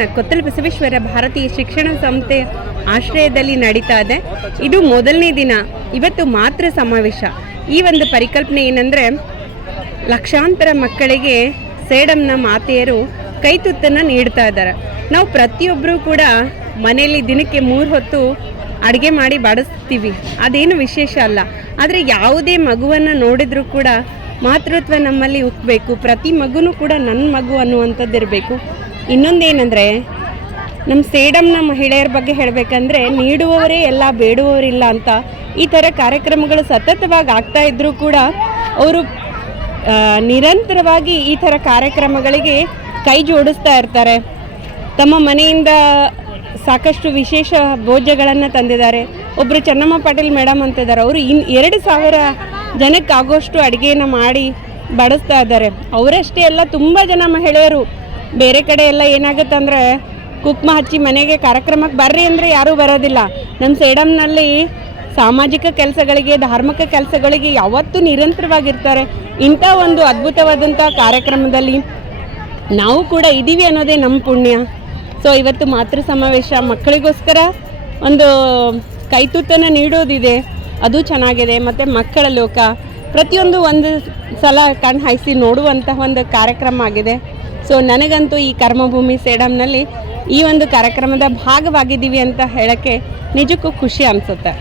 ಸೇಡಂನ ಕೊತ್ತಲ ಬಸವೇಶ್ವರ ಭಾರತೀಯ ಶಿಕ್ಷಣ ಸಂಸ್ಥೆ ಆಶ್ರಯದಲ್ಲಿ ನಡೀತಾ ಇದೆ. ಇದು ಮೊದಲನೇ ದಿನ. ಇವತ್ತು ಮಾತ್ರ ಸಮಾವೇಶ. ಈ ಒಂದು ಪರಿಕಲ್ಪನೆ ಏನಂದರೆ, ಲಕ್ಷಾಂತರ ಮಕ್ಕಳಿಗೆ ಸೇಡಮ್ನ ಮಾತೆಯರು ಕೈತುತ್ತನ್ನು ನೀಡ್ತಾ ಇದ್ದಾರೆ. ನಾವು ಪ್ರತಿಯೊಬ್ಬರೂ ಕೂಡ ಮನೆಯಲ್ಲಿ ದಿನಕ್ಕೆ ಮೂರು ಹೊತ್ತು ಅಡುಗೆ ಮಾಡಿ ಬಡಿಸ್ತೀವಿ. ಅದೇನು ವಿಶೇಷ ಅಲ್ಲ. ಆದರೆ ಯಾವುದೇ ಮಗುವನ್ನು ನೋಡಿದರೂ ಕೂಡ ಮಾತೃತ್ವ ನಮ್ಮಲ್ಲಿ ಉಕ್ಕಬೇಕು ಪ್ರತಿ ಮಗುನೂ ಕೂಡ ನನ್ನ ಮಗು ಅನ್ನುವಂಥದ್ದು ಇರಬೇಕು ಇನ್ನೊಂದೇನೆಂದರೆ ನಮ್ಮ ಸೇಡಮ್ನ ಮಹಿಳೆಯರ ಬಗ್ಗೆ ಹೇಳಬೇಕಂದ್ರೆ, ನೀಡುವವರೇ ಎಲ್ಲ ಬೇಡುವವರಿಲ್ಲ ಅಂತ ಈ ಥರ ಕಾರ್ಯಕ್ರಮಗಳು ಸತತವಾಗಿ ಆಗ್ತಾ ಇದ್ದರೂ ಕೂಡ ಅವರು ನಿರಂತರವಾಗಿ ಈ ಥರ ಕಾರ್ಯಕ್ರಮಗಳಿಗೆ ಕೈ ಜೋಡಿಸ್ತಾ ಇರ್ತಾರೆ. ತಮ್ಮ ಮನೆಯಿಂದ ಸಾಕಷ್ಟು ವಿಶೇಷ ಭೋಜ್ಯಗಳನ್ನು ತಂದಿದ್ದಾರೆ. ಒಬ್ಬರು ಚೆನ್ನಮ್ಮ ಪಾಟೀಲ್ ಮೇಡಮ್ ಅಂತಿದ್ದಾರೆ ಅವರು ಇನ್ ಎರಡು ಸಾವಿರ ಜನಕ್ಕಾಗೋಷ್ಟು ಅಡುಗೆಯನ್ನು ಮಾಡಿ ಬಡಿಸ್ತಾ ಇದ್ದಾರೆ. ಅವರಷ್ಟೇ ಅಲ್ಲ, ತುಂಬ ಜನ ಮಹಿಳೆಯರು ಬೇರೆ ಕಡೆ ಎಲ್ಲ ಏನಾಗುತ್ತೆ ಅಂದರೆ ಕುಕ್ಮ ಹಚ್ಚಿ ಮನೆಗೆ ಕಾರ್ಯಕ್ರಮಕ್ಕೆ ಬರ್ರಿ ಅಂದರೆ ಯಾರೂ ಬರೋದಿಲ್ಲ. ನಮ್ಮ ಸೇಡಮ್ನಲ್ಲಿ ಸಾಮಾಜಿಕ ಕೆಲಸಗಳಿಗೆ, ಧಾರ್ಮಿಕ ಕೆಲಸಗಳಿಗೆ ಯಾವತ್ತೂ ನಿರಂತರವಾಗಿರ್ತಾರೆ. ಇಂಥ ಒಂದು ಅದ್ಭುತವಾದಂಥ ಕಾರ್ಯಕ್ರಮದಲ್ಲಿ ನಾವು ಕೂಡ ಇದ್ದೀವಿ ಅನ್ನೋದೇ ನಮ್ಮ ಪುಣ್ಯ. ಸೊ ಇವತ್ತು ಮಾತೃ ಸಮಾವೇಶ ಮಕ್ಕಳಿಗೋಸ್ಕರ ಒಂದು ಕೈತುತ್ತನ್ನು ನೀಡೋದಿದೆ. ಅದು ಚೆನ್ನಾಗಿದೆ. ಮತ್ತು ಮಕ್ಕಳ ಲೋಕ. ಪ್ರತಿಯೊಂದು ಒಂದು ಸಲ ಕಣ್ಣು ಹಾಯಿಸಿ ನೋಡುವಂತಹ ಒಂದು ಕಾರ್ಯಕ್ರಮ ಆಗಿದೆ. ಸೊ ನನಗಂತೂ ಈ ಕರ್ಮಭೂಮಿ ಸೇಡಮ್ನಲ್ಲಿ ಈ ಒಂದು ಕಾರ್ಯಕ್ರಮದ ಭಾಗವಾಗಿದ್ದೀವಿ ಅಂತ ಹೇಳೋಕ್ಕೆ ನಿಜಕ್ಕೂ ಖುಷಿ ಅನಿಸುತ್ತೆ.